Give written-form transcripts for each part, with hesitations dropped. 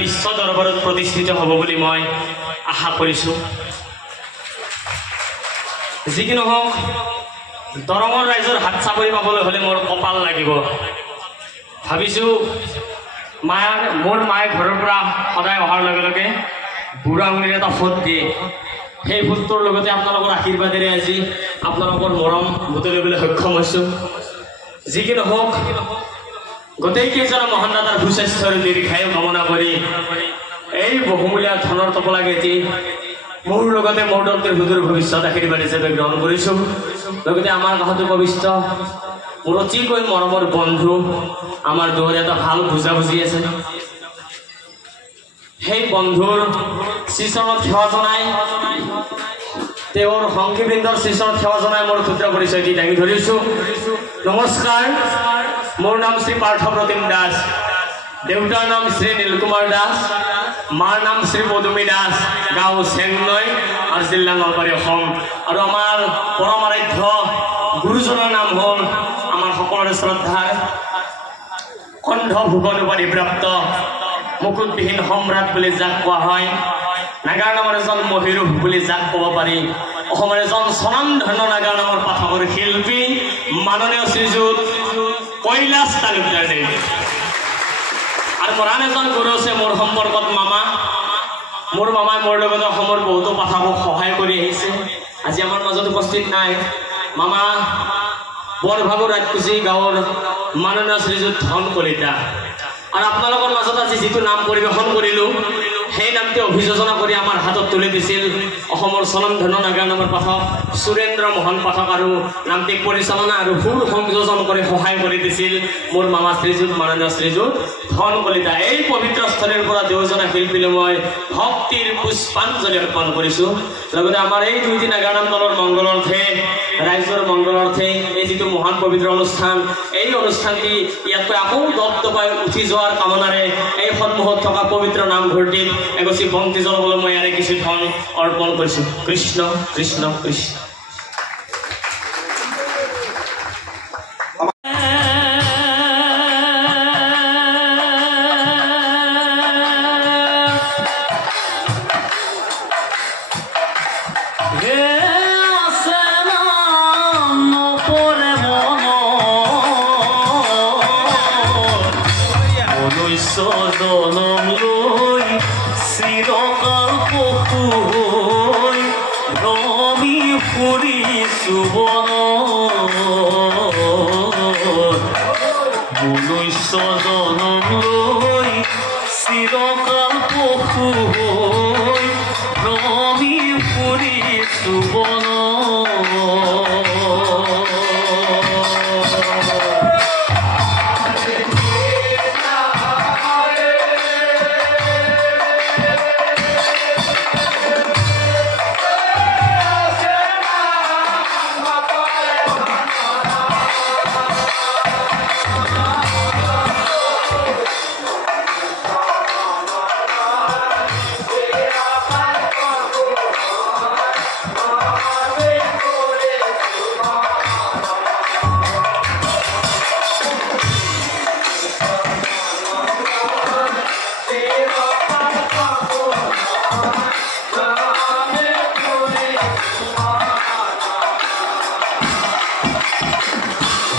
বিশ্ব দৰবাৰত প্ৰতিষ্ঠিত হ'ব বুলি মই আশা কৰিছোঁ। যি কি নহওক দৰঙৰ ৰাইজৰ হাত চাপৰি পাবলৈ হ'লে মোৰ কপাল লাগিব। ভাবিছোঁ মোৰ মায়ে ঘৰৰ পৰা সদায় অহাৰ লগে লগে বুঢ়া আঙুলিৰ এটা ফুট দিয়ে। সেই ফুটটোৰ লগতে আপোনালোকৰ আশীৰ্বাদেৰে আজি আপোনালোকৰ মৰম বুটলিবলৈ সক্ষম হৈছোঁ। যি কি নহওক গোটেইকেইজনা মহান দাদাৰ সুস্বাস্থ্যৰ দীৰ্ঘায়ু কামনা কৰি এই বহুমূলীয়া ধনৰ টোপোলা কেইটি মোৰ লগতে মোৰ দলটোৰ সুদূৰ ভৱিষ্যত আশীৰ্বাদ হিচাপে গ্ৰহণ কৰিছোঁ। লগতে আমাৰ কাষতো কবিষ্ট মোৰ অতিকৈ মৰমৰ বন্ধু, আমাৰ দুয়োৰে এটা ভাল বুজাবুজি আছে। সেই বন্ধুৰ শ্ৰীচৰণত সেৱা জনাই, তেওঁৰ সংগীবৃন্দৰ শ্ৰীচৰণত সেৱা জনাই মোৰ ক্ষুদ্ৰ পৰিচয় দি দাঙি ধৰিছোঁ। নমস্কাৰ, মোৰ নাম শ্ৰী পাৰ্থ প্ৰতিম দাস, দেউতাৰ নাম শ্ৰী নীলকুমাৰ দাস, মাৰ নাম শ্ৰী পদুমী দাস, গাঁও চেংনৈ আৰু জিলা নলবাৰী, অসম। আৰু আমাৰ পৰম আৰাধ্য গুৰুজনৰ নাম হ'ল আমাৰ সকলোৰে শ্ৰদ্ধাৰ কণ্ঠ ভূষণ উপাধিপ্ৰাপ্ত মুকুটবিহীন সম্ৰাট বুলি যাক কোৱা হয়, নাগাৰ নামৰ এজন মহিৰুহ বুলি যাক ক'ব পাৰি, অসমৰ এজন স্বনামধন্য নাগাৰ নামৰ পাঠকৰ শিল্পী মাননীয় শ্ৰীযুত কৈলাশ তালুকদাৰ দেৱ। আৰু মোৰ আন এজন গুৰু আছে মোৰ সম্পৰ্কত মামা। মোৰ মামাই মোৰ লগতে অসমৰ বহুতো পাঠকক সহায় কৰি আহিছে। আজি আমাৰ মাজত উপস্থিত নাই মামা বৰভাগৰ ৰাজকুচি গাঁৱৰ মাননীয় শ্ৰীযুত ধন কলিতা। আৰু আপোনালোকৰ মাজত আজি যিটো নাম পৰিৱেশন কৰিলোঁ সেই নামটি অভিযোজনা কৰি আমাৰ হাতত তুলি দিছিল অসমৰ স্বনামধন্য নাগাৰ নামৰ পাঠক সুৰেন্দ্ৰ মোহন পাঠক, আৰু নামটিক পৰিচালনা আৰু সুৰ সংযোজন কৰি সহায় কৰি দিছিল মোৰ মামা শ্ৰীযুত মাননীয় শ্ৰীযুত ধন কলিতা। এই পবিত্ৰ স্থলীৰ পৰা দুয়োজনা শিল্পীলৈ মই ভক্তিৰ পুষ্পাঞ্জলি অৰ্পণ কৰিছোঁ। লগতে আমাৰ এই দুইটি নাগাৰ নাম দলৰ মংগলাৰ্থে, ৰাইজৰ মংগলাৰ্থে এই যিটো মহান পবিত্ৰ অনুষ্ঠান, এই অনুষ্ঠানটি ইয়াতকৈ আকৌ দপদপাই উঠি যোৱাৰ কামনাৰে এই সন্মুখত থকা পবিত্ৰ নামঘৰটিত এগছি বন্তি জ্বলাবলৈ মই ইয়াৰে কিছু ধন অৰ্পণ কৰিছোঁ। কৃষ্ণ কৃষ্ণ কৃষ্ণ।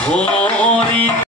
হৰি